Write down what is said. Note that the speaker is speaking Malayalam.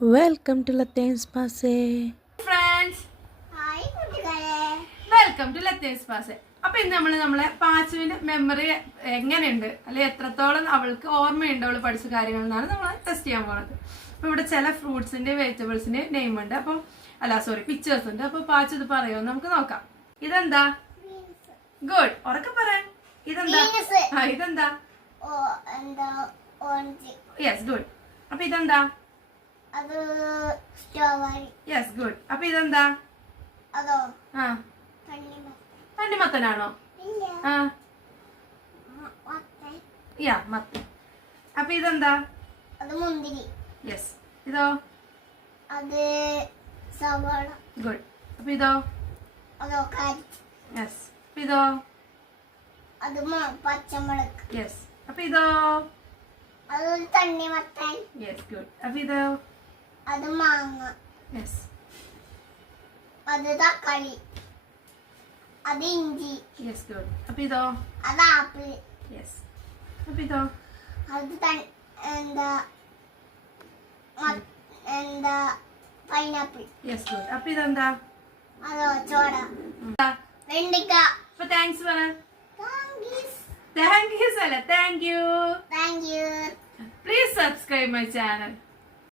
വെൽക്കം ടു ലത്തേൻസ് പാസേ ഫ്രണ്ട്സ്. ഹായ് കൂട്ടുകാരെ, വെൽക്കം ടു ലത്തേൻസ് പാസേ. അപ്പൊ ഇന്ന് നമ്മളെ പാച്ചുവിന്റെ മെമ്മറി എങ്ങനെയുണ്ട്, അല്ലെ എത്രത്തോളം അവൾക്ക് ഓർമ്മയുണ്ട് അവള് പഠിച്ച കാര്യങ്ങൾ എന്നാണ് നമ്മൾ ടെസ്റ്റ് ചെയ്യാൻ പോകുന്നത്. അപ്പൊ ഇവിടെ ചില ഫ്രൂട്ട്സിന്റെ വെജിറ്റബിൾസിന്റെ നെയിം ഉണ്ട്, അപ്പൊ പിക്ചേഴ്സ് ഉണ്ട്. അപ്പൊ പാച്ചു ഇത് പറയുമോ നമുക്ക് നോക്കാം. ഇതെന്താ? ഗുഡ്, ഉറക്കെ പറയാൻ. ഇതെന്താ? ഇതെന്താ? Yes, good. അപ്പൊ ഇതെന്താ? Yes, good. അപ്പൊ ഇതെന്താ? തണ്ണിമത്തനാണോ? യാ, മത്തൻ. അപ്പൊ ഇതെന്താ? യെസ്. ഇതോ? ഗുഡ്. അപ്പൊ ഇതോ? യെസ്. അപ്പൊ ഇതോ? പച്ചമുളക്. യെസ്. അപ്പൊ ഇതോ? തണ്ണിമത്തൻ. Yes, good. അപ്പൊ ഇതോ? മാങ്ങ. യെസ്. തക്കാളി. ഇഞ്ചി. Yes, good. അപ്പൊ ഇതോ? ആപ്പിൾ. യെസ്. അപ്പൊ ഇതോ? പൈനാപ്പിൾ. Yes, good. അപ്പൊ ഇതെന്താ? ചോട. വെണ്ടിക്ക. അപ്പൊ താങ്ക്സ് പറ. Thank you. Please subscribe my channel.